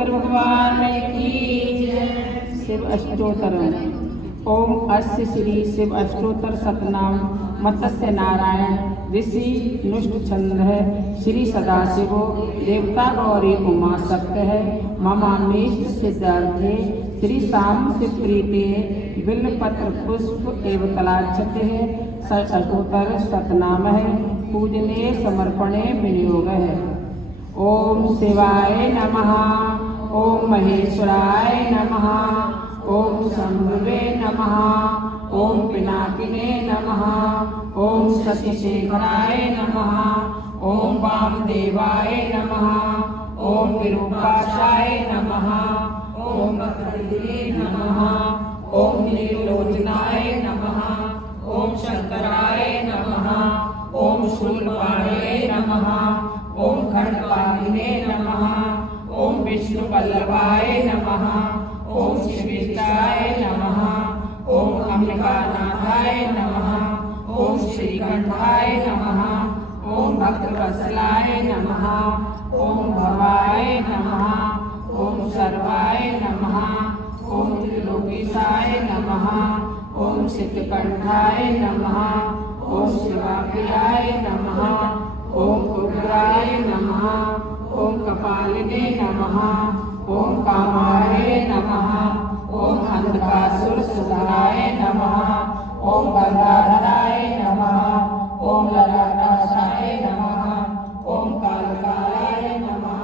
भगवान की जय। शिव अष्टोत्तर। ओम अस्य श्री शिव अष्टोत्तर सतनाम मत्स्य नारायण ऋषि नुष्ट छंद है। श्री सदाशिवो देवता गौरी उमा सक्त है। ममामेष्ट सिद्धार्थे श्री शाम से प्रीते बिल्वपत्र पुष्प एवं तलाक्षते है। अष्टोत्तर सतनाम है। पूजने समर्पणे विनियोग है। ओम शिवाय नमः। ओम महेश्वराय नमः। ओम शंभुवे नमः। ओम पिनाकिने नमः। ओम शशिशेखराय नमः। ओम वामदेवाय नमः। ओम विरूपाक्षाय नमः। ओम भद्रगिरे नमः। ओम नीलोचनाय नमः। ओम शंकराय नमः। ओम शूलपाणे नमः। ओम खंडपाणिने नमः। ओम विष्णुवल्लभाय नमः। ओम शिवेशाय नमः। ओम अंबिकानाथाय नमः। ओम श्रीकंठाय नमः। ओम भक्तवत्सलाय नमः। ओम भवाय नमः। ओम सर्वाय नमः। ओम त्रिलोकेशाय नमः। ओम सिद्धकंठाय नमः। ओम शिवाप्रियाय नमः। ओम उग्राय नमः। ओम कपालिने नमः। ओम कामाय नमः। ओम अंधकासुरसुराय नमः। ओम गंगाधराय नमः। ओम ललाटाक्षाय नमः। ओम कालकालाय नमः।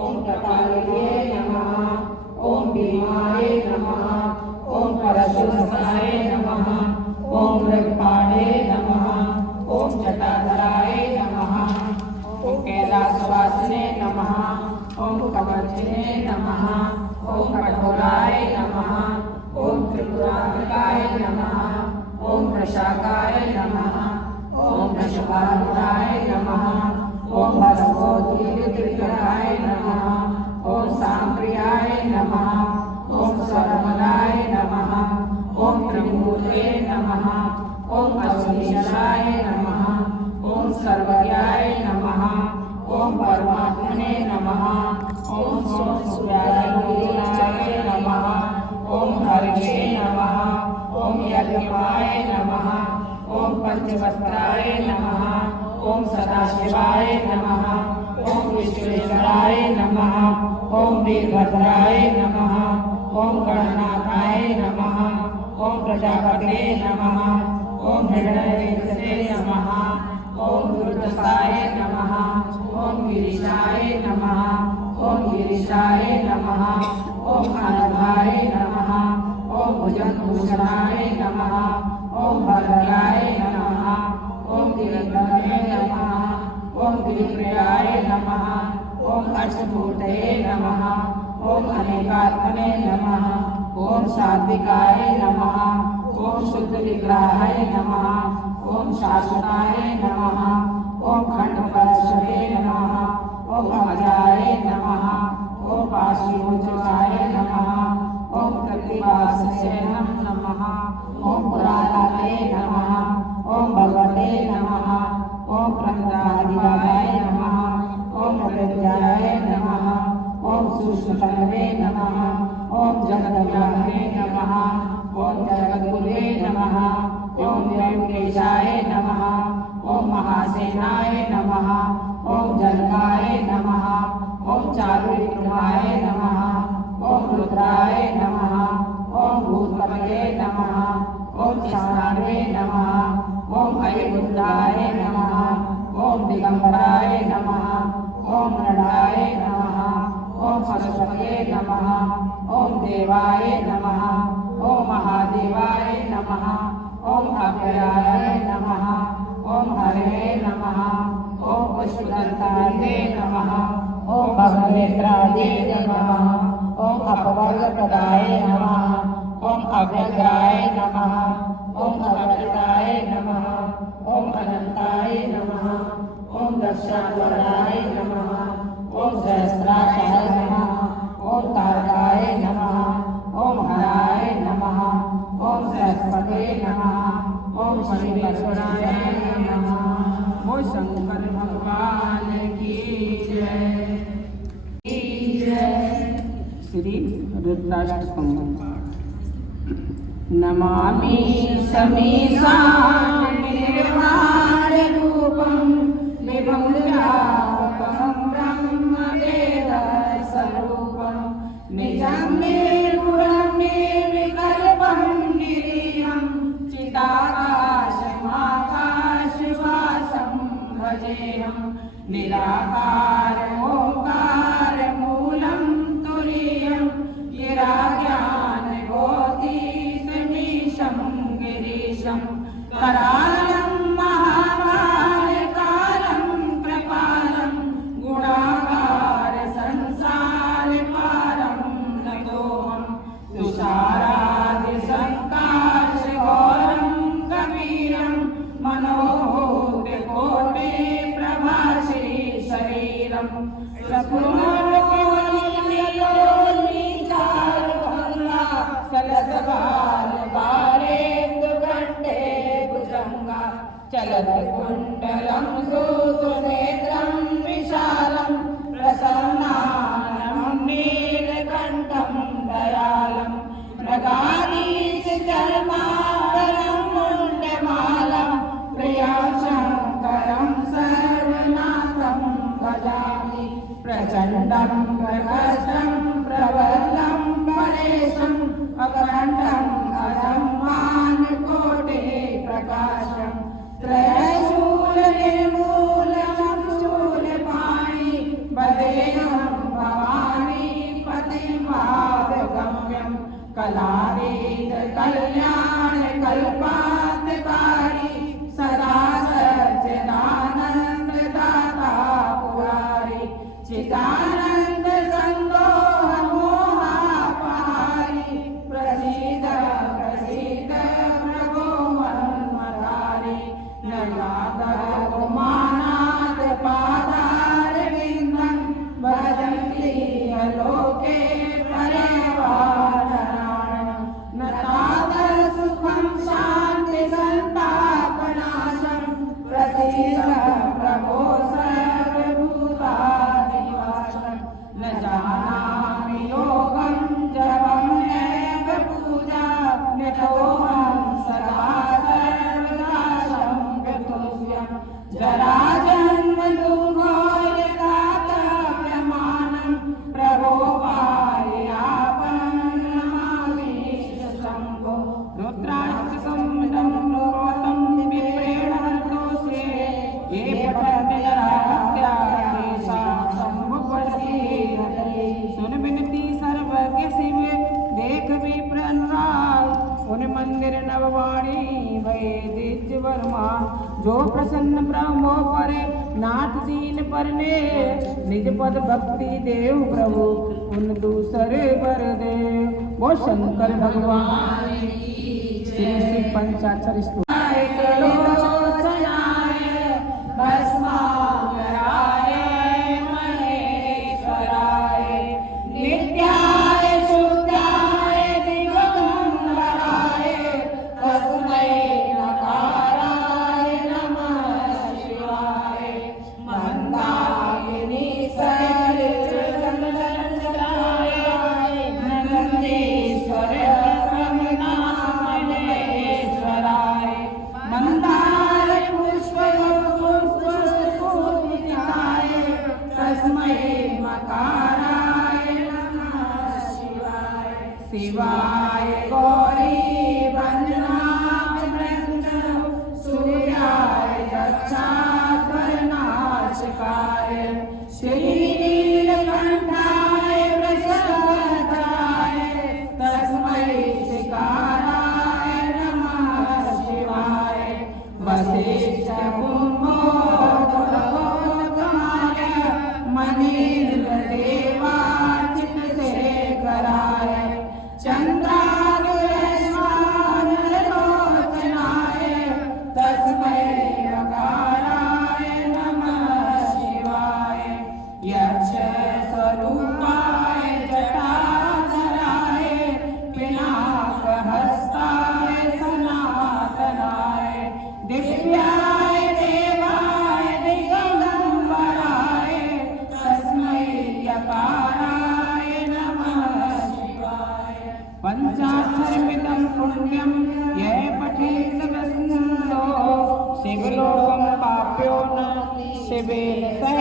ओम कपालिने नमः। ओम भीमाय नमः। ओम परशुराय नमः। ओम मृगपाणे नमः। ओम जटाधराय नमः। ओम कैलासवासिने नमः। ओम कवचने नमः। ओम कठोराय नमः। ओम त्रिपुरांतकाय नमः। ओम वृषाकाय नमः। ओम वृषभानुराय नमः। ओम भस्मोदीर्घाय नमः। ओम सांप्रियाय नमः। ओम सर्वनाय नमः। ओम त्रिमूर्ते नमः। ओम अश्वेशाय नमः। ओम सर्वज्ञाय नमः। ओम परमात्मने नमः। ओम सूर्याय नमः। ओम हर्षे नमः। ओम यज्ञपाय नमः। ओम पंचवस्त्राय नमः। ओम सदाशिवाय नमः। ओम विश्वेश्वराय नमः। ओम वीरभद्राय नमः। ओम गणनाथाय नमः। ओम प्रजापते नमः। ओम हिरण्यकेशवे नमः। ओम दुर्दशाय नमः। ओम गिरिशाय नमः। ओम गिरिशाय नमः। ओम अनघाय नमः। ओम भुजंगभूषणाय नमः। ओम भद्राय नमः। ओम गिरिधरे नमः। ओम गिरिप्रियाय नमः। ओम अष्टभूते नमः। ओम अनेकात्मने नमः। ओम सात्विकाय नमः। ओम शुद्ध विग्रहाय नमः। ओम शाश्वताय नमः। ओम खंडपरशवे नमः। ओम अमराय नमः। ओम पाशुपचाय नमः। ओम कृत्तिवाससे नमः। ओम पुराणाय नमः। ओम भगवते नमः। ओम प्रमदादिवाय नमः। ओम प्रविद्याय नमः। ओम सूक्ष्मतनवे नमः। ओम जगद्व्यापने नमः। ओम जगद्गुरुवे नमः। ओम वेंकटेशाय नमः। ओम महासेनाय नमः। ओम जनकाय नमः। ओम चारुविक्रमाय नमः। ओम रुद्राय नमः। ओम भूतपतये नमः। ओम शाणावे नमः। ओम अयबुद्धाय नमः। ओम दिगंबराय नमः। ओम नडाय नमः। ओम सरस्वते नमः। ओम देवाय नमः। ओम महादेवाय नमः। ओम अभयाय नमः। ओम हरे नमः। ओम पुष्पदंताय नमः। ओम भगवनेत्रादे नमः। ओम अपवर्गप्रदाय नमः। ओम अव्यग्राय नमः। ओम अवृताय नमः। ओम अनंताय नमः। ओम दक्षावराय नमः। ओम सहस्राक्षाय नमः। ओम तारकाय नमः। ओम हराय नमः। ओम सरस्वते नमः। ओम शंकराय नमः। वो शंकर भगवान की जय। श्री रुद्राष्टकम। नमामि समीशान निर्वाण रूपं विभुं व्यापकं ब्रह्मवेद स्वरूपं निजं निर्गुणं निर्विकल्पं निरीहं चिदाकाशमाकाशवासं भजेऽहं निराकारमोकार मूलं तुरीयं गिराज्ञानगोतीतमीशं गिरीशं करालं महाकालकालं कृपालं गुणाकार संसारपारं नतोऽहं तुषारादिसङ्काशगौरं कबीरं मनोहूतकोटि प्रभासे शरीरं सपुनर्लोलीचारुभङ्गा चलसबालबालेन्दुकण्ठे भुजङ्गा चलत्कुण्डलं सूतनेत्रं विशालं प्रसन्नाननं नीलकण्ठं दयालं मृगाधीशचर्माकरं मुण्डमालं प्रियं शङ्करं सर्वनाथं भजामि प्रचण्डं प्रकर्षं प्रबलं परेशम् अखण्डम् अजं मानकोटे प्रकाशं त्रयशूलनिर्मूलं शूलपाणि वदेहं भवानी पतिमागम्यं कलावेद कल्याण कल्पान्तकारी सदा सच्चिदानन्ददाता पुरारी चिदानन्द सन्दोह मोहापहारी प्रसीद प्रसीद प्रभो मन्मथारी ननाथ उमानाथ पादारविन्दं भजन्ति लोके पर्यवारणं नताद सुखं शान्ति सन्तापनाशं प्रसीद प्रभो सर्वभूतादिवासं न जानामि योगं जपं नैव पूजा यतोऽहं सदा सर्वदा शङ्कतोऽस्म्यं जराजन्मदुर्गोयतातव्यमानं प्रभो पायापं नमामि शम्भो रुद्राष्टकं इदं प्रोक्तं विप्रेण दोषे ये पठन्ति नरात्या तेषां सम्मुखपरिशीलते। सुन विनती सर्वज्ञ शिव देख विप्र अनुराग उन मंदिर नववाणी भय दिव्य वर्मा जो प्रसन्न ब्रह्मो परे नाथ दीन परने निज पद भक्ति देव प्रभु उन दूसरे पर दे। वो शंकर भगवान श्री श्री पंचाक्षर स्तोत्र। भस्माकराय महेश्वराय नित्याय शुद्धाय दिगंबराय तस्मै नकाराय नमः शिवाय मंदाकिनी सरितचंद्रचंद्राय नंदीश्वर ब्रह्मनामहेश्वराय मंदार पुष्पपुष्पपुष्पपुष्पिताय तस्मै मकाराय नमः शिवाय शिवाय गौरी वंदनावृंद सूर्याय दक्षात्परनाशकाय श्रीनीलकंठाय वृषभधराय तस्मै शिकाराय नमः शिवाय वसिष्ठकुम्भोदकोत्तमाय मनीन्द्रदेवार्चितशेखराय चन्द्रार्करश्म पुण्यम यह पठेत विष्णो शिवलोकम पाप्यो न शिवेन सह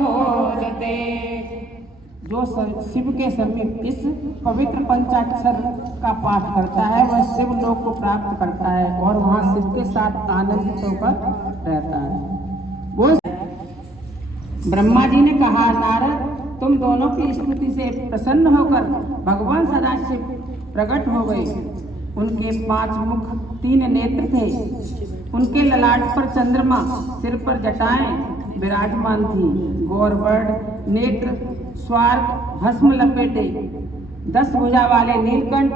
मोदते। जो शिव के समीप इस पवित्र पंचाक्षर का पाठ करता है वह शिव लोक को प्राप्त करता है और वहाँ शिव के साथ आनंदित होकर रहता है। वो ब्रह्मा जी ने कहा, नारद तुम दोनों की स्तुति से प्रसन्न होकर भगवान सदाशिव प्रकट हो गए। उनके 5 मुख 3 नेत्र थे। उनके ललाट पर चंद्रमा, सिर पर जटाएं विराजमान थी। गौरवर्ण नेत्र, स्वार्ग भस्म लपेटे, 10 भुजा वाले नीलकंठ,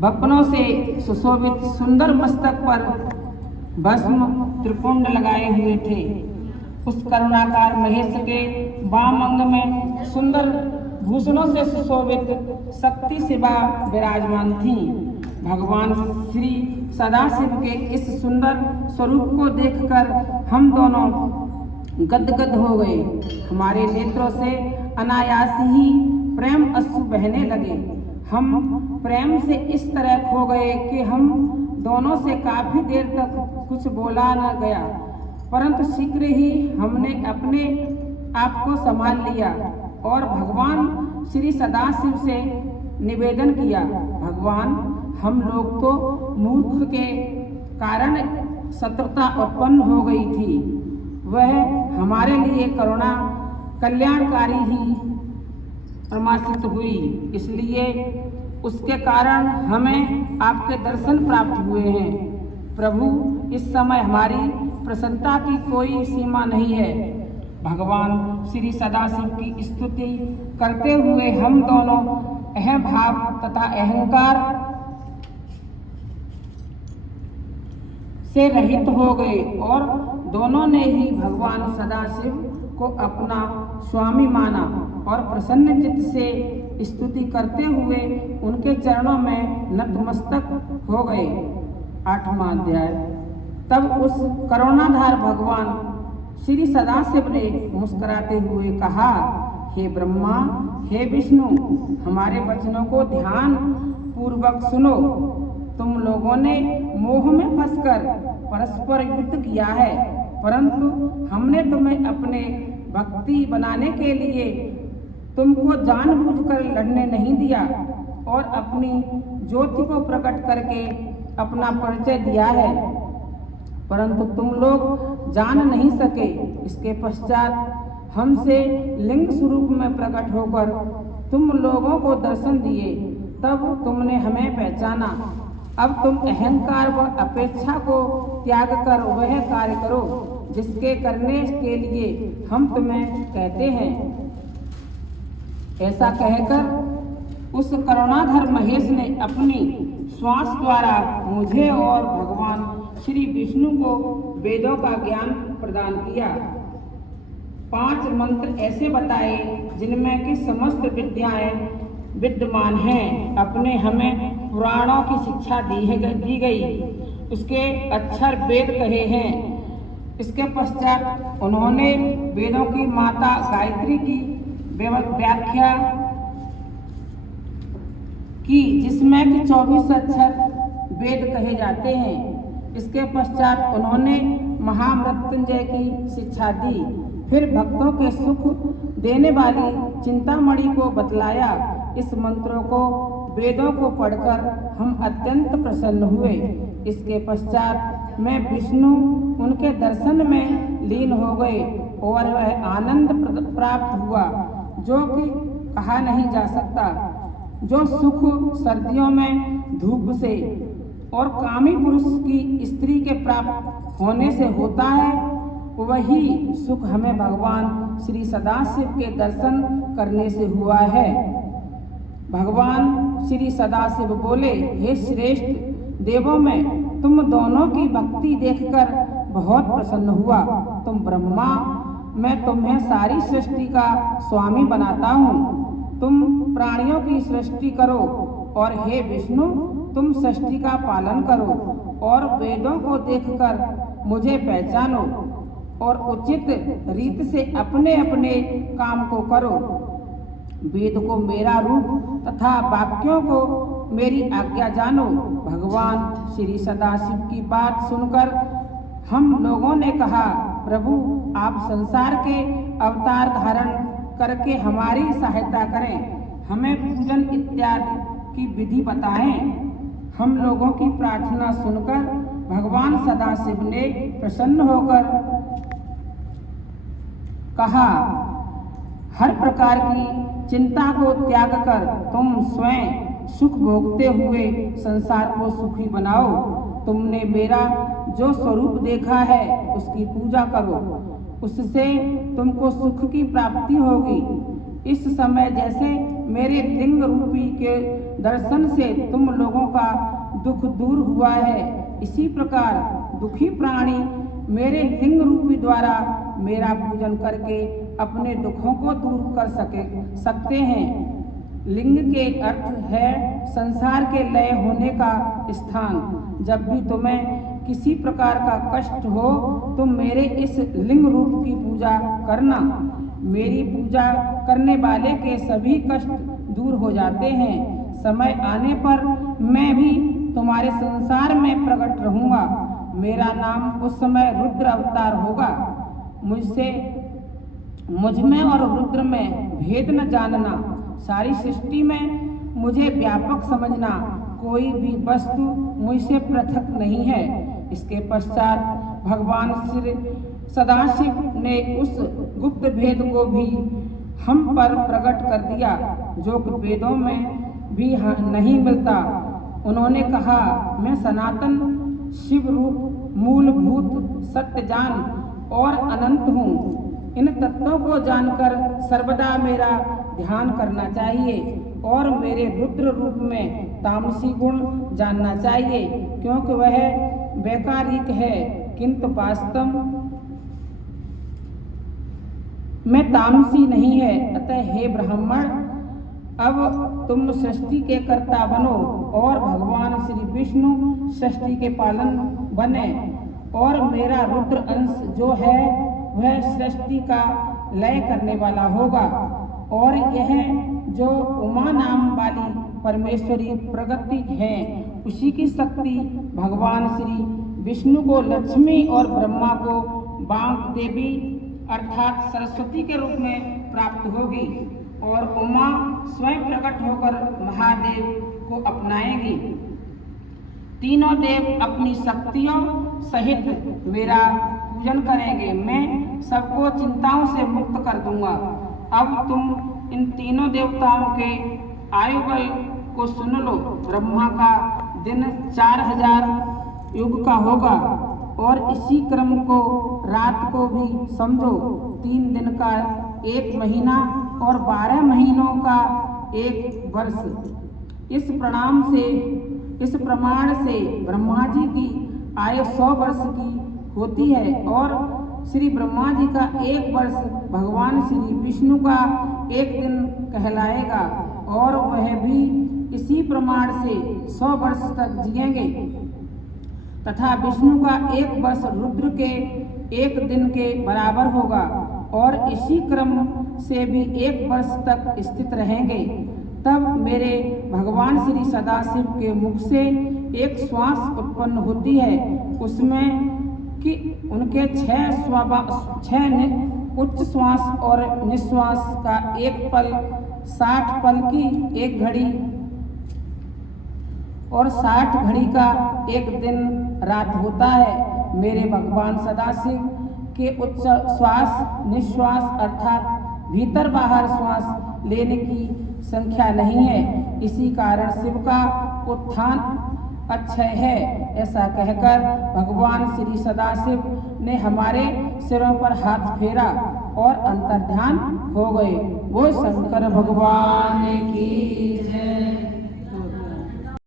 भक्तों से सुशोभित सुंदर मस्तक पर भस्म त्रिपुंड लगाए हुए थे। उस करुणाकार महेश के वाम अंग में सुंदर भूषणों से सुशोभित शक्ति शिवा विराजमान थी। भगवान श्री सदाशिव के इस सुंदर स्वरूप को देखकर हम दोनों गदगद हो गए। हमारे नेत्रों से अनायास ही प्रेम अश्रु बहने लगे। हम प्रेम से इस तरह खो गए कि हम दोनों से काफी देर तक कुछ बोला न गया, परंतु शीघ्र ही हमने अपने आप को संभाल लिया और भगवान श्री सदाशिव से निवेदन किया, भगवान हम लोग तो मूर्ख के कारण शत्रुता उत्पन्न हो गई थी, वह हमारे लिए करुणा कल्याणकारी ही प्रमाणित हुई, इसलिए उसके कारण हमें आपके दर्शन प्राप्त हुए हैं। प्रभु इस समय हमारी प्रसन्नता की कोई सीमा नहीं है। भगवान श्री सदाशिव की स्तुति करते हुए हम दोनों अहम भाव तथा अहंकार से रहित हो गए और दोनों ने ही भगवान सदाशिव को अपना स्वामी माना और प्रसन्न चित्त से स्तुति करते हुए उनके चरणों में नतमस्तक हो गए। 8वां अध्याय। तब उस करुणाधार भगवान श्री सदाशिव ने मुस्कुराते हुए कहा, हे ब्रह्मा, हे विष्णु, हमारे वचनों को ध्यान पूर्वक सुनो। तुम लोगों ने मोह में फंसकर परस्पर युद्ध किया है, परंतु हमने तुम्हें अपने भक्ति बनाने के लिए तुमको जानबूझकर लड़ने नहीं दिया और अपनी ज्योति को प्रकट करके अपना परिचय दिया है, परंतु तुम लोग जान नहीं सके। इसके पश्चात हमसे लिंग स्वरूप में प्रकट होकर तुम लोगों को दर्शन दिए, तब तुमने हमें पहचाना। अब तुम अहंकार व अपेक्षा को त्याग कर वह कार्य करो जिसके करने के लिए हम तुम्हें कहते हैं। ऐसा कहकर उस करुणाधर महेश ने अपनी श्वास द्वारा मुझे और भगवान श्री विष्णु को वेदों का ज्ञान प्रदान किया। 5 मंत्र ऐसे बताए जिनमें की समस्त विद्याएं विद्यमान हैं। अपने हमें पुराणों की शिक्षा दी गई, उसके अक्षर वेद कहे हैं। इसके पश्चात उन्होंने वेदों की माता गायत्री की व्याख्या की, जिसमें कि 24 अक्षर वेद कहे जाते हैं। इसके पश्चात उन्होंने महामृत्युंजय की शिक्षा दी, फिर भक्तों के सुख देने वाली चिंतामणि को बतलाया। इस मंत्रों को वेदों को पढ़कर हम अत्यंत प्रसन्न हुए। इसके पश्चात मैं विष्णु उनके दर्शन में लीन हो गए और वह आनंद प्राप्त हुआ जो कि कहा नहीं जा सकता। जो सुख सर्दियों में धूप से और कामी पुरुष की स्त्री के प्राप्त होने से होता है, वही सुख हमें भगवान श्री सदाशिव के दर्शन करने से हुआ है। भगवान श्री सदाशिव बोले, हे श्रेष्ठ देवों में तुम दोनों की भक्ति देखकर बहुत प्रसन्न हुआ। तुम ब्रह्मा, मैं तुम्हें सारी सृष्टि का स्वामी बनाता हूँ। तुम प्राणियों की सृष्टि करो और हे विष्णु तुम सृष्टि का पालन करो और वेदों को देखकर मुझे पहचानो और उचित रीत से अपने अपने काम को करो। वेद को मेरा रूप तथा वाक्यों को मेरी आज्ञा जानो। भगवान श्री सदाशिव की बात सुनकर हम लोगों ने कहा, प्रभु आप संसार के अवतार धारण करके हमारी सहायता करें, हमें पूजन इत्यादि की विधि बताएं। हम लोगों की प्रार्थना सुनकर भगवान सदाशिव ने प्रसन्न होकर कहा, हर प्रकार की चिंता को त्याग कर तुम स्वयं सुख भोगते हुए संसार को सुखी बनाओ। तुमने मेरा जो स्वरूप देखा है उसकी पूजा करो, उससे तुमको सुख की प्राप्ति होगी। इस समय जैसे मेरे लिंग रूपी के दर्शन से तुम लोगों का दुख दूर हुआ है, इसी प्रकार दुखी प्राणी मेरे लिंग रूपी द्वारा मेरा पूजन करके अपने दुखों को दूर कर सकते हैं। लिंग के अर्थ है संसार के लय होने का स्थान। जब भी तुम्हें किसी प्रकार का कष्ट हो तो मेरे इस लिंग रूप की पूजा करना। मेरी पूजा करने वाले के सभी कष्ट दूर हो जाते हैं। समय आने पर मैं भी तुम्हारे संसार में प्रकट रहूंगा। मेरा नाम उस समय रुद्र अवतार होगा। मुझ में और रुद्र में भेद न जानना। सारी सृष्टि में मुझे व्यापक समझना। कोई भी वस्तु मुझसे पृथक नहीं है। इसके पश्चात भगवान श्री सदाशिव ने उस गुप्त भेद को भी हम पर प्रकट कर दिया, जो वेदों में भी नहीं मिलता। उन्होंने कहा, मैं सनातन शिव रूप मूलभूत सत्य जान और अनंत हूँ। इन तत्वों को जानकर सर्वदा मेरा ध्यान करना चाहिए और मेरे रुद्र रूप में तामसी गुण जानना चाहिए, क्योंकि वह वैकारिक है, किंतु वास्तव में तामसी नहीं है। अतः हे ब्राह्मण, अब तुम सृष्टि के कर्ता बनो और भगवान श्री विष्णु सृष्टि के पालन बने, और मेरा रुद्र अंश जो है वह सृष्टि का लय करने वाला होगा। और यह जो उमा नाम वाली परमेश्वरी प्रगति है, उसी की शक्ति भगवान श्री विष्णु को लक्ष्मी और ब्रह्मा को वाग देवी अर्थात सरस्वती के रूप में प्राप्त होगी, और उमा स्वयं प्रकट होकर महादेव को अपनाएगी। तीनों देव अपनी शक्तियों सहित मेरा पूजन करेंगे। मैं सबको चिंताओं से मुक्त कर दूंगा। अब तुम इन तीनों देवताओं के आयुबल को सुन लो। ब्रह्मा का दिन 4000 युग का होगा, और इसी क्रम को रात को भी समझो। 3 दिन का 1 महीना और 12 महीनों का 1 वर्ष। इस प्रमाण से ब्रह्मा जी की आयु 100 वर्ष की होती है, और श्री ब्रह्मा जी का 1 वर्ष भगवान श्री विष्णु का 1 दिन कहलाएगा, और वह भी इसी प्रमाण से 100 वर्ष तक जिएंगे। तथा विष्णु का 1 वर्ष रुद्र के 1 दिन के बराबर होगा, और इसी क्रम से भी 1 वर्ष तक स्थित रहेंगे। तब मेरे भगवान श्री सदाशिव के मुख से एक श्वास उत्पन्न होती है। उसमें कि उनके 6 उच्च श्वास और निश्वास का 1 पल 60 पल की 1 घड़ी और 60 घड़ी का 1 दिन रात होता है। मेरे भगवान सदाशिव के उच्च श्वास निश्वास अर्थात भीतर बाहर श्वास लेने की संख्या नहीं है। इसी कारण शिव का उत्थान अक्षय है। ऐसा कहकर भगवान श्री सदाशिव ने हमारे सिरों पर हाथ फेरा और अंतर्ध्यान हो गए। वो शंकर भगवान की जय।